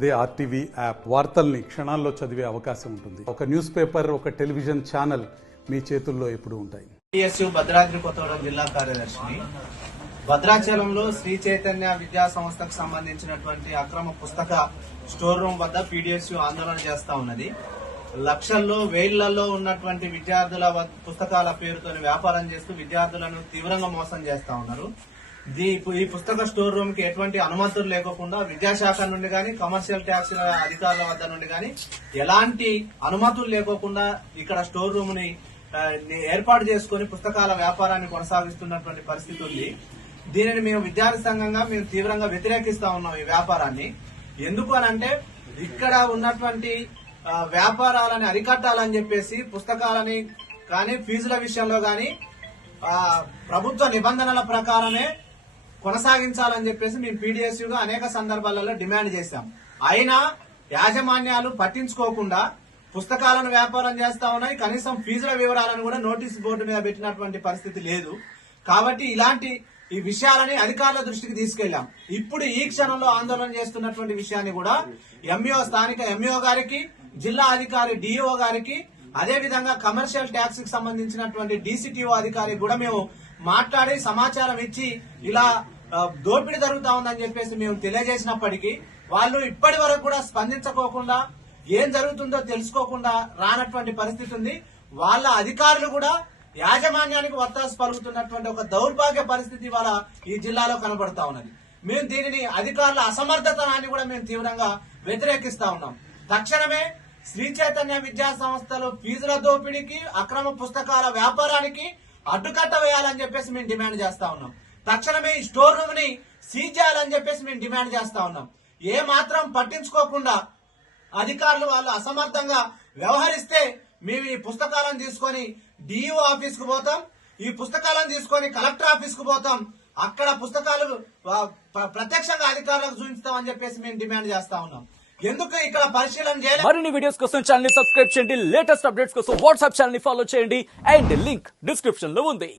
అదే RTV app వార్తల్ని క్షణాల్లో చదివే అవకాశం ఉంటుంది. ఒక న్యూస్ పేపర్, ఒక టెలివిజన్ ఛానల్ మీ చేతుల్లో ఎప్పుడూ ఉంటాయి. టీఎస్యు భద్రాద్రి కొత్తగూడెం జిల్లా కార్యదర్శిని. భద్రాచలంలో శ్రీ చైతన్య విద్యా సంస్థకు సంబంధించినటువంటి అక్రమ పుస్తక స్టోర్ రూమ్ వద్ద పీడిఎస్యు ఆందోళన చేస్తా ఉన్నది. లక్షల్లో వేళ్లలో ఉన్నటువంటి విద్యార్థుల పుస్తకాల పేరుతో వ్యాపారం చేస్తూ విద్యార్థులను తీవ్రంగా మోసం చేస్తా ఉన్నారు. ఈ పుస్తక స్టోర్ రూమ్ కి ఎటువంటి అనుమతులు లేకుండా విద్యాశాఖ నుండి గాని, కమర్షియల్ ట్యాక్స్ అధికారుల వద్ద నుండి గాని ఎలాంటి అనుమతులు లేకోకుండా ఇక్కడ స్టోర్ రూమ్ ని ఏర్పాటు చేసుకుని పుస్తకాల వ్యాపారాన్ని కొనసాగిస్తున్నటువంటి పరిస్థితి ఉంది. దీనిని మేము విద్యార్థి సంఘంగా మేము తీవ్రంగా వ్యతిరేకిస్తా ఉన్నాం. ఈ వ్యాపారాన్ని ఎందుకు అనంటే ఇక్కడ ఉన్నటువంటి వ్యాపారాలని అరికట్టాలని చెప్పేసి పుస్తకాలని కానీ ఫీజుల విషయంలో గాని ప్రభుత్వ నిబంధనల ప్రకారమే కొనసాగించాలని చెప్పేసి మేము పీడిఎస్యుగా అనేక సందర్భాలలో డిమాండ్ చేశాం. అయినా యాజమాన్యాలు పట్టించుకోకుండా పుస్తకాలను వ్యాపారం చేస్తా ఉన్నాయి. కనీసం ఫీజుల వివరాలను కూడా నోటీస్ బోర్డు మీద పెట్టినటువంటి పరిస్థితి లేదు. కాబట్టి ఇలాంటి ఈ విషయాలని అధికారుల దృష్టికి తీసుకెళ్లాం. ఇప్పుడు ఈ క్షణంలో ఆందోళన చేస్తున్నటువంటి విషయాన్ని కూడా స్థానిక ఎంఈఓ గారికి, జిల్లా అధికారి డిఓ గారికి, అదే విధంగా కమర్షియల్ ట్యాక్స్ కి సంబంధించినటువంటి డీసీటీఓ అధికారికి కూడా మేము మాట్లాడి సమాచారం ఇచ్చి ఇలా దోపిడీ జరుగుతా ఉందని చెప్పేసి మేము తెలియజేసినప్పటికీ వాళ్ళు ఇప్పటి వరకు కూడా స్పందించుకోకుండా, ఏం జరుగుతుందో తెలుసుకోకుండా రానటువంటి పరిస్థితి ఉంది. వాళ్ళ అధికారులు కూడా యాజమాన్యానికి వత్తాసు పలుకుతున్నటువంటి ఒక దౌర్భాగ్య పరిస్థితి వాళ్ళ ఈ జిల్లాలో కనబడతా ఉన్నది. మేము దీనిని అధికారుల అసమర్థతనాన్ని కూడా మేము తీవ్రంగా వ్యతిరేకిస్తా ఉన్నాం. తక్షణమే శ్రీ చైతన్య విద్యా సంస్థలు ఫీజుల దోపిడీకి, అక్రమ పుస్తకాల వ్యాపారానికి అడ్డుకట్ట వేయాలని చెప్పేసి మేము డిమాండ్ చేస్తా ఉన్నాం. తక్షణమే ఈ స్టోర్ రూమ్ ని సీజ్ చేయాలని చెప్పేసి మేము డిమాండ్ చేస్తా ఉన్నాం. ఏ మాత్రం పట్టించుకోకుండా అధికారులు వాళ్ళు అసమర్థంగా వ్యవహరిస్తే మేము ఈ పుస్తకాలను తీసుకొని డిఈఓ ఆఫీస్ కు పోతాం, ఈ పుస్తకాలను తీసుకొని కలెక్టర్ ఆఫీస్ కు పోతాం. అక్కడ పుస్తకాలు ప్రత్యక్షంగా అధికారులకు చూపిస్తామని చెప్పేసి మేము డిమాండ్ చేస్తా ఉన్నాం. ఎందుకు ఇక్కడ పరిశీలన చేయాలి? మరిన్ని వీడియోస్ కోసం ఛానల్ ని సబ్స్క్రైబ్ చేయండి. లేటెస్ట్ అప్డేట్స్ కోసం వాట్సాప్ ఛానల్ ని ఫాలో చేయండి. అండ్ లింక్ డిస్క్రిప్షన్ లో ఉంది.